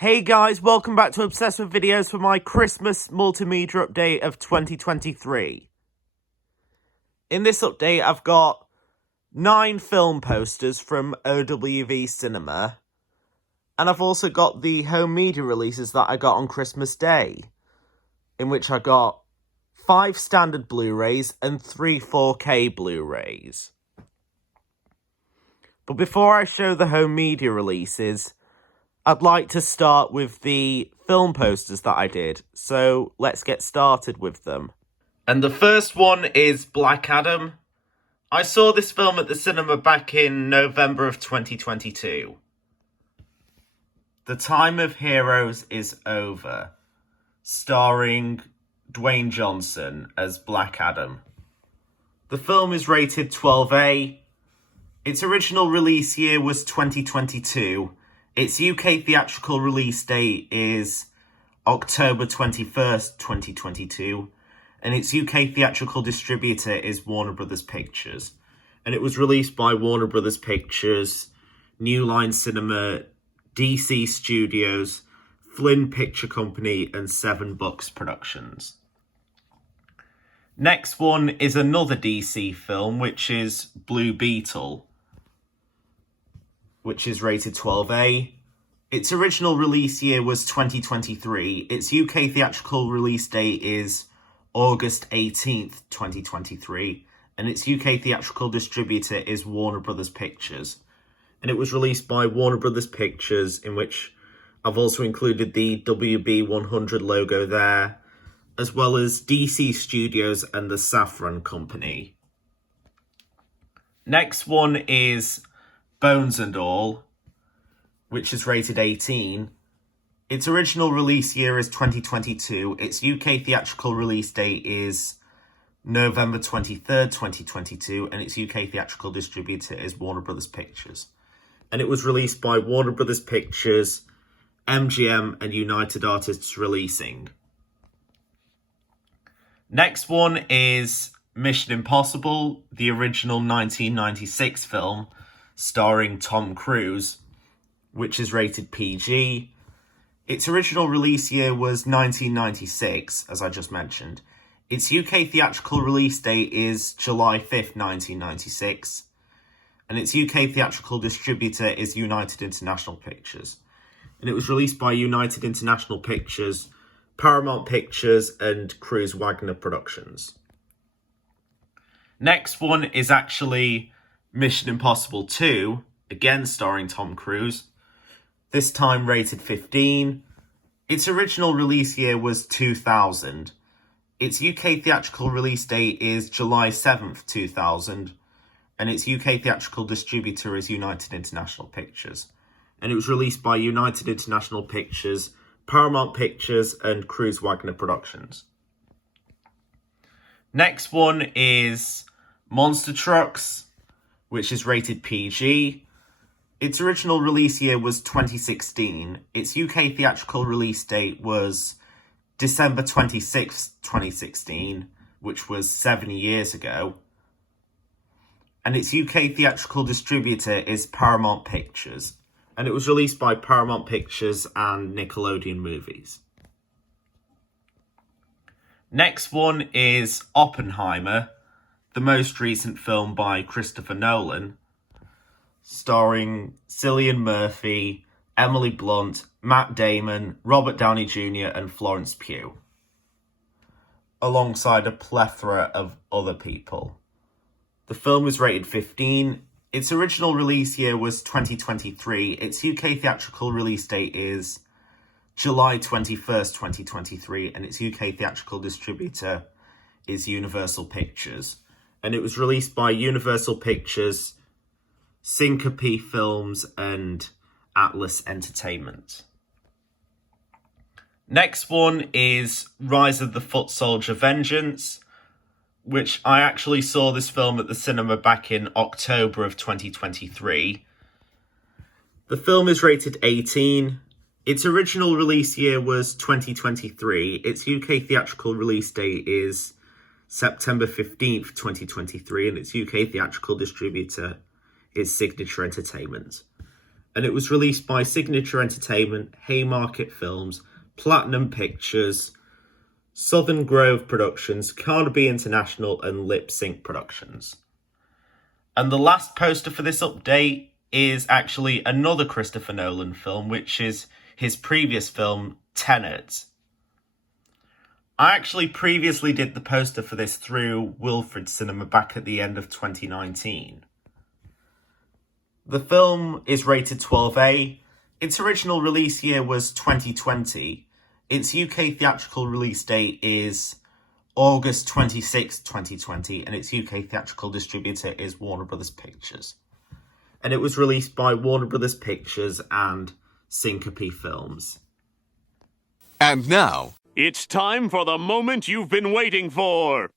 Hey guys, welcome back to Obsessed with Videos for my Christmas multimedia update of 2023. In this update, I've got 9 film posters from OWV Cinema, and I've also got the home media releases that I got on Christmas Day, in which I got 5 standard Blu-Rays and 3 4K Blu-Rays. But before I show the home media releases, I'd like to start with the film posters that I did, so let's get started with them. And the first one is Black Adam. I saw this film at the cinema back in November of 2022. The time of heroes is over, starring Dwayne Johnson as Black Adam. The film is rated 12A. Its original release year was 2022. Its UK theatrical release date is October 21st, 2022, and its UK theatrical distributor is Warner Bros. Pictures. And it was released by Warner Bros. Pictures, New Line Cinema, DC Studios, Flynn Picture Company, and 7 Bucks Productions. Next one is another DC film, which is Blue Beetle, which is rated 12A. Its original release year was 2023. Its UK theatrical release date is August 18th, 2023. And its UK theatrical distributor is Warner Bros. Pictures. And it was released by Warner Bros. Pictures, in which I've also included the WB100 logo there, as well as DC Studios and the Saffron Company. Next one is Bones and All, which is rated 18. Its original release year is 2022. Its UK theatrical release date is November 23rd, 2022, and its UK theatrical distributor is Warner Bros. Pictures. And it was released by Warner Bros. Pictures, MGM, and United Artists Releasing. Next one is Mission Impossible, the original 1996 film, starring Tom Cruise, which is rated PG. Its original release year was 1996, as I just mentioned. Its UK theatrical release date is July 5th, 1996. And its UK theatrical distributor is United International Pictures. And it was released by United International Pictures, Paramount Pictures, and Cruise Wagner Productions. Next one is actually Mission Impossible 2, again starring Tom Cruise, this time rated 15. Its original release year was 2000. Its UK theatrical release date is July 7th, 2000, and its UK theatrical distributor is United International Pictures. And it was released by United International Pictures, Paramount Pictures, and Cruise Wagner Productions. Next one is Monster Trucks, which is rated PG. Its original release year was 2016. Its UK theatrical release date was December 26th, 2016, which was 7 years ago. And its UK theatrical distributor is Paramount Pictures. And it was released by Paramount Pictures and Nickelodeon Movies. Next one is Oppenheimer, the most recent film by Christopher Nolan, starring Cillian Murphy, Emily Blunt, Matt Damon, Robert Downey Jr. and Florence Pugh, alongside a plethora of other people. The film was rated 15. Its original release year was 2023. Its UK theatrical release date is July 21st, 2023, and its UK theatrical distributor is Universal Pictures. And it was released by Universal Pictures, Syncope Films, and Atlas Entertainment. Next one is Rise of the Foot Soldier Vengeance, which I actually saw this film at the cinema back in October of 2023. The film is rated 18. Its original release year was 2023. Its UK theatrical release date is September 15th, 2023, and its UK theatrical distributor is Signature Entertainment. and it was released by Signature Entertainment, Haymarket Films, Platinum Pictures, Southern Grove Productions, Carnaby International, and Lip Sync Productions. And the last poster for this update is actually another Christopher Nolan film, which is his previous film, Tenet. I actually previously did the poster for this through OWV Cinema back at the end of 2019. The film is rated 12A. Its original release year was 2020. Its UK theatrical release date is August 26, 2020, and its UK theatrical distributor is Warner Brothers Pictures. And it was released by Warner Brothers Pictures and Syncope Films. And now, it's time for the moment you've been waiting for.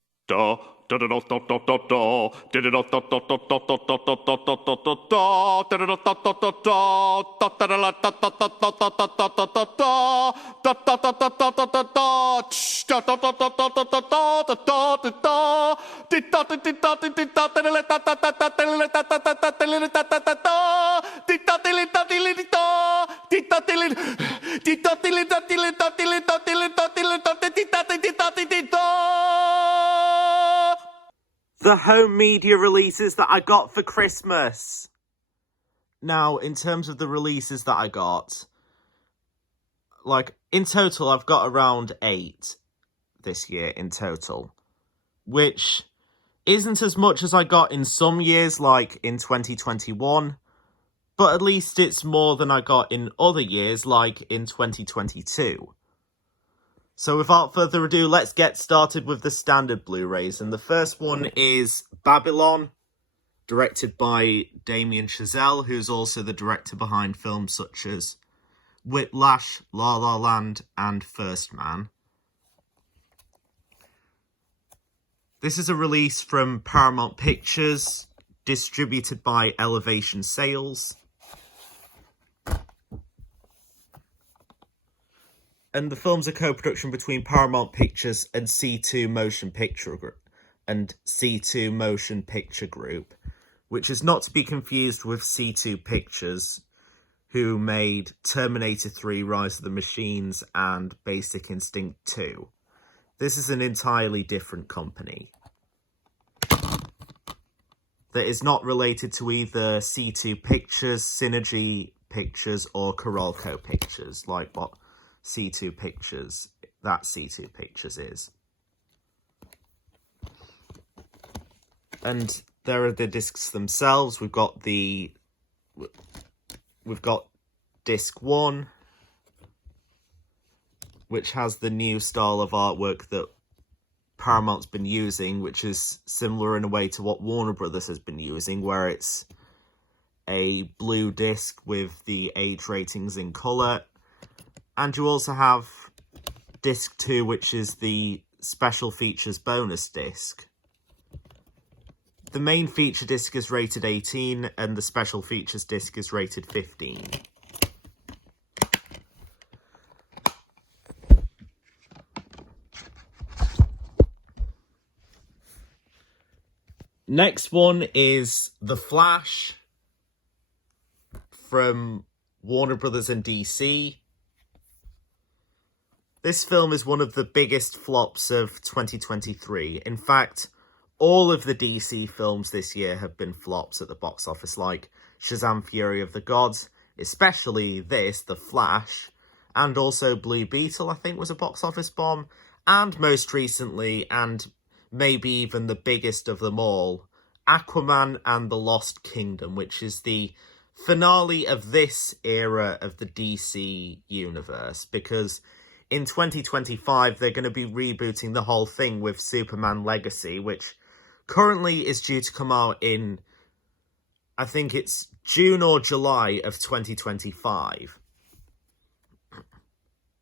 The home media releases that I got for Christmas. Now, in terms of the releases that I got, like, in total, I've got around 8 this year in total, which isn't as much as I got in some years, like in 2021, but at least it's more than I got in other years, like in 2022. So without further ado, let's get started with the standard Blu-rays. And the first one is Babylon, directed by Damien Chazelle, who's also the director behind films such as Whiplash, La La Land, and First Man. This is a release from Paramount Pictures, distributed by Elevation Sales. And the film's a co-production between Paramount Pictures and C2 Motion Picture Group, which is not to be confused with C2 Pictures, who made Terminator 3: Rise of the Machines and Basic Instinct 2. This is an entirely different company that is not related to either C2 Pictures, Synergy Pictures, or Coralco Pictures, like what C2 Pictures is. And there are the discs themselves. We've got disc 1, which has the new style of artwork that Paramount's been using, which is similar in a way to what Warner Brothers has been using, where it's a blue disc with the age ratings in colour. And you also have disc 2, which is the special features bonus disc. The main feature disc is rated 18 and the special features disc is rated 15. Next one is The Flash from Warner Brothers and DC. This film is one of the biggest flops of 2023. In fact, all of the DC films this year have been flops at the box office, like Shazam! Fury of the Gods, especially this, The Flash, and also Blue Beetle, I think, was a box office bomb, and most recently, and maybe even the biggest of them all, Aquaman and the Lost Kingdom, which is the finale of this era of the DC universe, because in 2025, they're going to be rebooting the whole thing with Superman Legacy, which currently is due to come out in, I think it's June or July of 2025.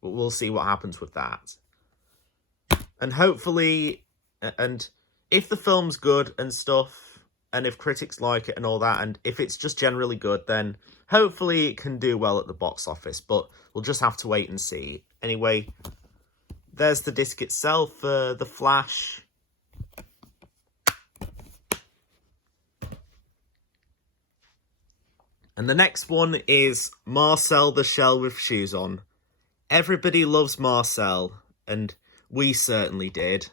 But we'll see what happens with that. And hopefully, and if the film's good and stuff, and if critics like it and all that, and if it's just generally good, then hopefully it can do well at the box office, but we'll just have to wait and see. Anyway, there's the disc itself for The Flash. And the next one is Marcel the Shell with Shoes On. Everybody loves Marcel, and we certainly did.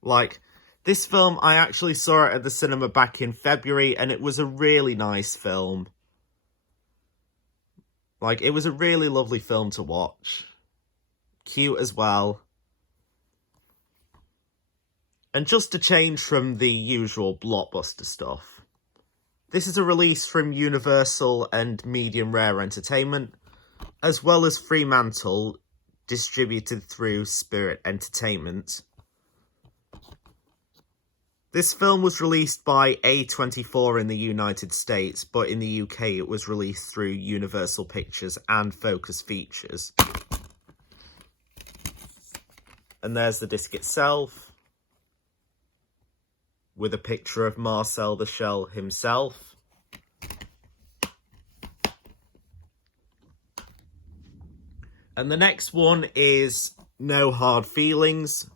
Like, this film, I actually saw it at the cinema back in February, and it was a really nice film. Like, it was a really lovely film to watch. Cute as well. And just to change from the usual blockbuster stuff, this is a release from Universal and Medium Rare Entertainment, as well as Fremantle, distributed through Spirit Entertainment. This film was released by A24 in the United States, but in the UK it was released through Universal Pictures and Focus Features. And there's the disc itself, with a picture of Marcel the Shell himself. And the next one is No Hard Feelings,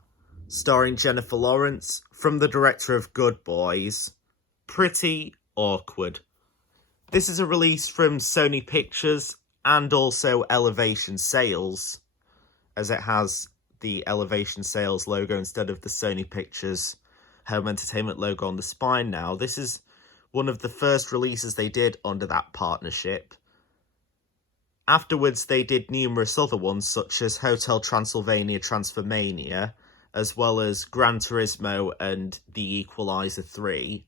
starring Jennifer Lawrence, from the director of Good Boys. Pretty awkward. This is a release from Sony Pictures and also Elevation Sales, as it has the Elevation Sales logo instead of the Sony Pictures Home Entertainment logo on the spine now. This is one of the first releases they did under that partnership. Afterwards, they did numerous other ones, such as Hotel Transylvania Transformania, as well as Gran Turismo and The Equalizer 3.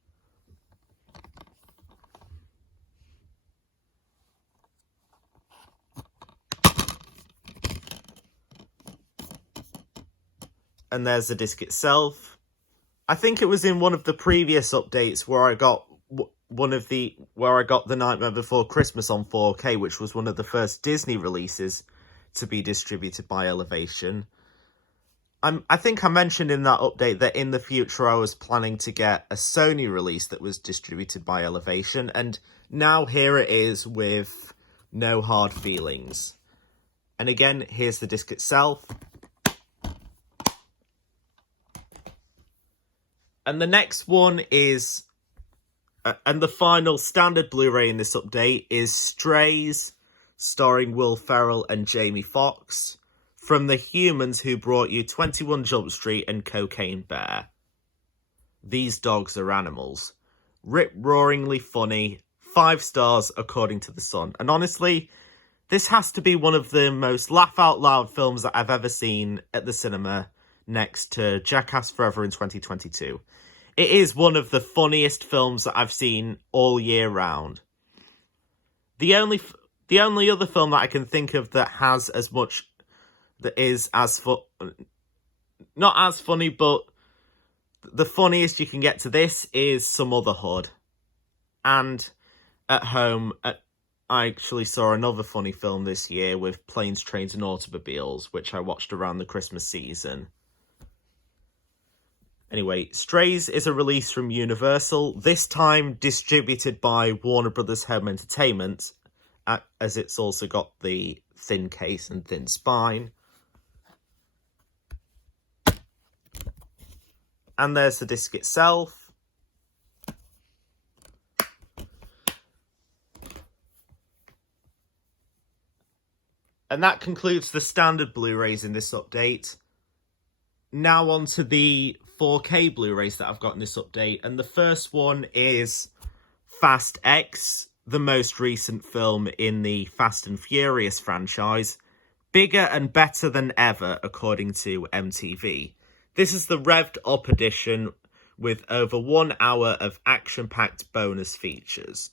And there's the disc itself. I think it was in one of the previous updates where I got The Nightmare Before Christmas on 4K, which was one of the first Disney releases to be distributed by Elevation. I think I mentioned in that update that in the future I was planning to get a Sony release that was distributed by Elevation, and now here it is with No Hard Feelings. And again, here's the disc itself. And the next one is, and the final standard Blu-ray in this update is Strays, starring Will Ferrell and Jamie Foxx, from the humans who brought you 21 Jump Street and Cocaine Bear. These dogs are animals. Rip-roaringly funny, 5 stars according to The Sun. And honestly, this has to be one of the most laugh-out-loud films that I've ever seen at the cinema, next to Jackass Forever in 2022. It is one of the funniest films that I've seen all year round. The only other film that I can think of that has as much, that is as not as funny, but the funniest you can get to this is Some Other Hood. And at home, I actually saw another funny film this year with Planes, Trains and Automobiles, which I watched around the Christmas season. Anyway, Strays is a release from Universal, this time distributed by Warner Brothers Home Entertainment, as it's also got the thin case and thin spine. And there's the disc itself. And that concludes the standard Blu-rays in this update. Now on to the 4K Blu-rays that I've got in this update. And the first one is Fast X, the most recent film in the Fast and Furious franchise. Bigger and better than ever, according to MTV. This is the revved up edition with over 1 hour of action-packed bonus features.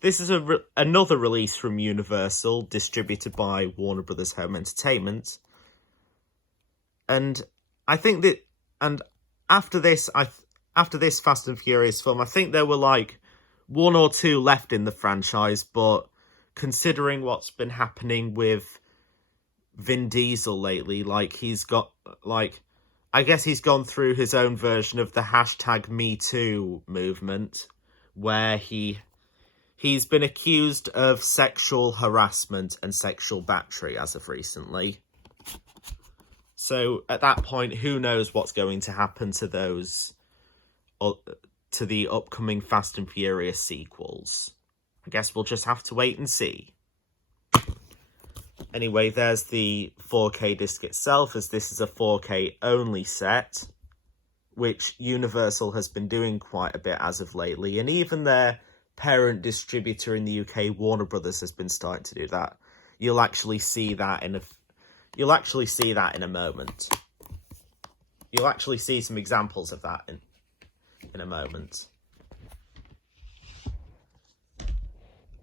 This is another release from Universal, distributed by Warner Brothers Home Entertainment. And I think that, and after this Fast and Furious film, I think there were like 1 or 2 left in the franchise, but considering what's been happening with Vin Diesel lately, I guess he's gone through his own version of the #MeToo movement, where he's been accused of sexual harassment and sexual battery as of recently. So at that point, who knows what's going to happen to those, to the upcoming Fast and Furious sequels. I guess we'll just have to wait and see. Anyway, there's the 4K disc itself, as this is a 4K only set, which Universal has been doing quite a bit as of lately, and even their parent distributor in the UK, Warner Brothers, has been starting to do that. You'll actually see that in a moment. You'll actually see some examples of that in a moment.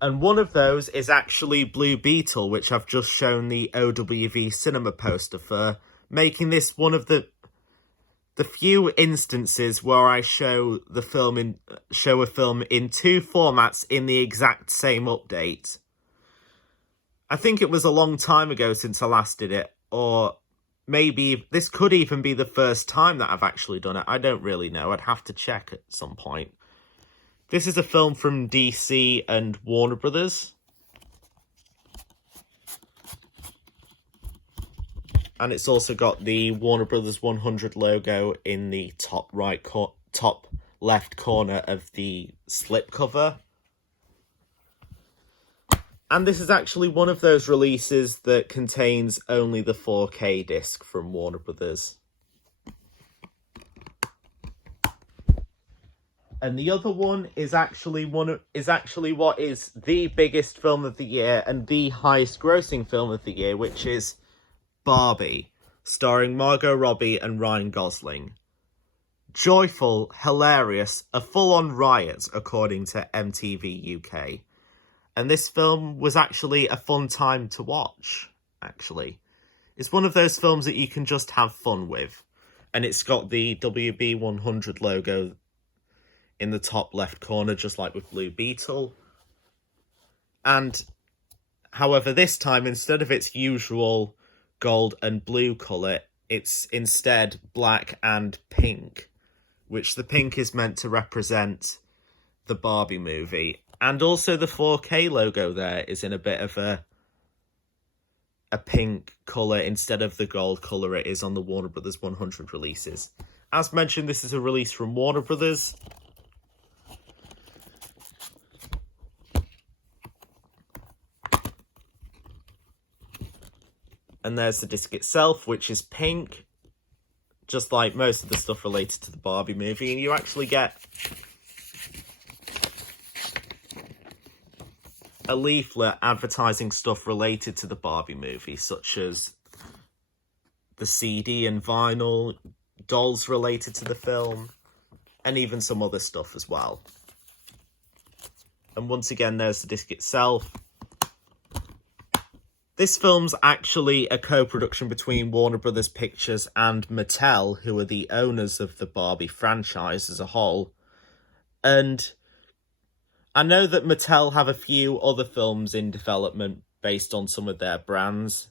And one of those is actually Blue Beetle, which I've just shown the OWV Cinema poster for, making this one of the few instances where I show a film in two formats in the exact same update. I think it was a long time ago since I last did it, or maybe this could even be the first time that I've actually done it. I don't really know. I'd have to check at some point. This is a film from DC and Warner Brothers. And it's also got the Warner Brothers 100 logo in the top left corner of the slipcover. And this is actually one of those releases that contains only the 4K disc from Warner Brothers. And the other one is actually what is the biggest film of the year and the highest grossing film of the year, which is Barbie, starring Margot Robbie and Ryan Gosling. Joyful, hilarious, a full-on riot, according to MTV UK. And this film was actually a fun time to watch, actually. It's one of those films that you can just have fun with. And it's got the WB 100 logo in the top left corner, just like with Blue Beetle. And, however, this time, instead of its usual gold and blue colour, it's instead black and pink, which the pink is meant to represent the Barbie movie. And also the 4K logo there is in a bit of a pink colour instead of the gold colour it is on the Warner Brothers 100 releases. As mentioned, this is a release from Warner Brothers. And there's the disc itself, which is pink, just like most of the stuff related to the Barbie movie. And you actually get a leaflet advertising stuff related to the Barbie movie, such as the CD and vinyl, dolls related to the film, and even some other stuff as well. And once again, there's the disc itself. This film's actually a co-production between Warner Brothers Pictures and Mattel, who are the owners of the Barbie franchise as a whole. And I know that Mattel have a few other films in development based on some of their brands.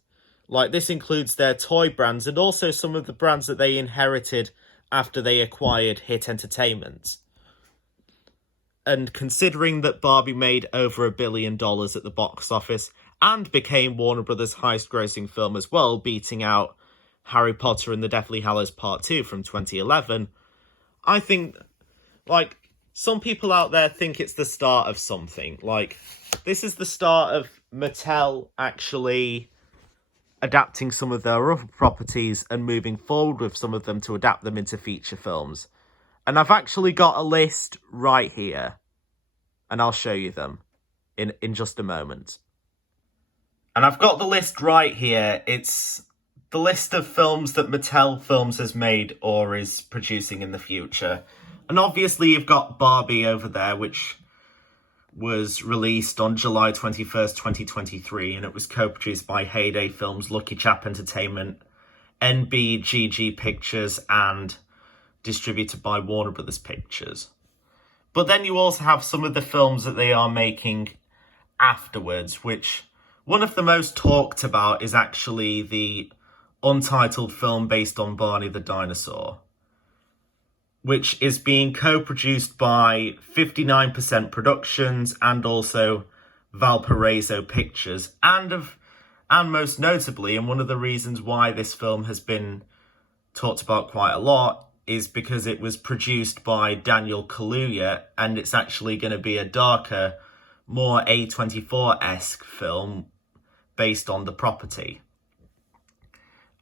Like, this includes their toy brands and also some of the brands that they inherited after they acquired Hit Entertainment. And considering that Barbie made over $1 billion at the box office and became Warner Brothers' highest grossing film as well, beating out Harry Potter and the Deathly Hallows Part 2 from 2011, I think, like, some people out there think it's the start of something. Like, this is the start of Mattel actually adapting some of their other properties and moving forward with some of them to adapt them into feature films. And I've actually got a list right here, and I'll show you them in just a moment. And I've got the list right here. It's the list of films that Mattel Films has made or is producing in the future. And obviously you've got Barbie over there, which was released on July 21st, 2023, and it was co-produced by Heyday Films, Lucky Chap Entertainment, NBGG Pictures, and distributed by Warner Brothers Pictures. But then you also have some of the films that they are making afterwards, which one of the most talked about is actually the untitled film based on Barney the Dinosaur, which is being co-produced by 59% Productions and also Valparaiso Pictures. And most notably, and one of the reasons why this film has been talked about quite a lot, is because it was produced by Daniel Kaluuya, and it's actually going to be a darker, more A24-esque film based on the property.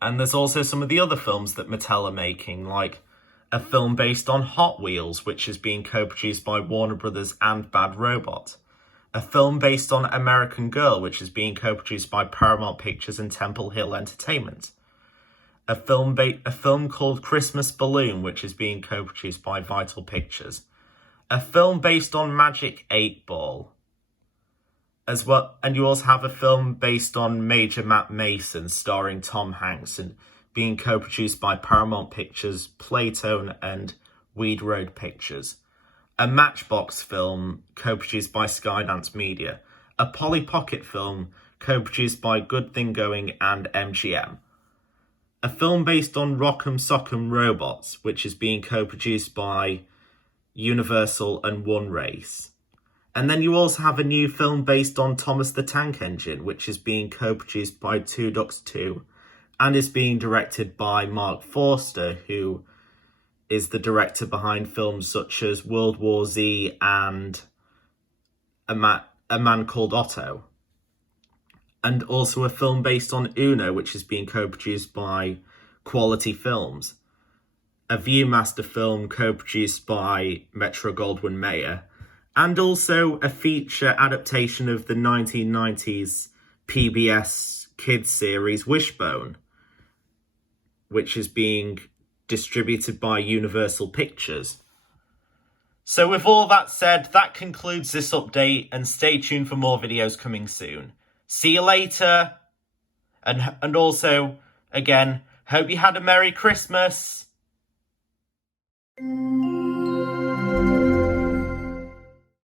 And there's also some of the other films that Mattel are making, like a film based on Hot Wheels, which is being co-produced by Warner Brothers and Bad Robot. A film based on American Girl, which is being co-produced by Paramount Pictures and Temple Hill Entertainment. A film called Christmas Balloon, which is being co-produced by Vital Pictures. A film based on Magic 8 Ball. As well, and you also have a film based on Major Matt Mason, starring Tom Hanks, and being co-produced by Paramount Pictures, Playtone, and Weed Road Pictures. A Matchbox film co-produced by Skydance Media. A Polly Pocket film co-produced by Good Thing Going and MGM. A film based on Rock'em Sock'em Robots, which is being co-produced by Universal and One Race. And then you also have a new film based on Thomas the Tank Engine, which is being co-produced by Two Ducks 2 and is being directed by Mark Forster, who is the director behind films such as World War Z and A Man Called Otto. And also a film based on Uno, which is being co-produced by Quality Films. A Viewmaster film co-produced by Metro-Goldwyn-Mayer. And also a feature adaptation of the 1990s PBS kids series Wishbone, which is being distributed by Universal Pictures. So with all that said, that concludes this update, and stay tuned for more videos coming soon. See you later, and also, again, hope you had a Merry Christmas.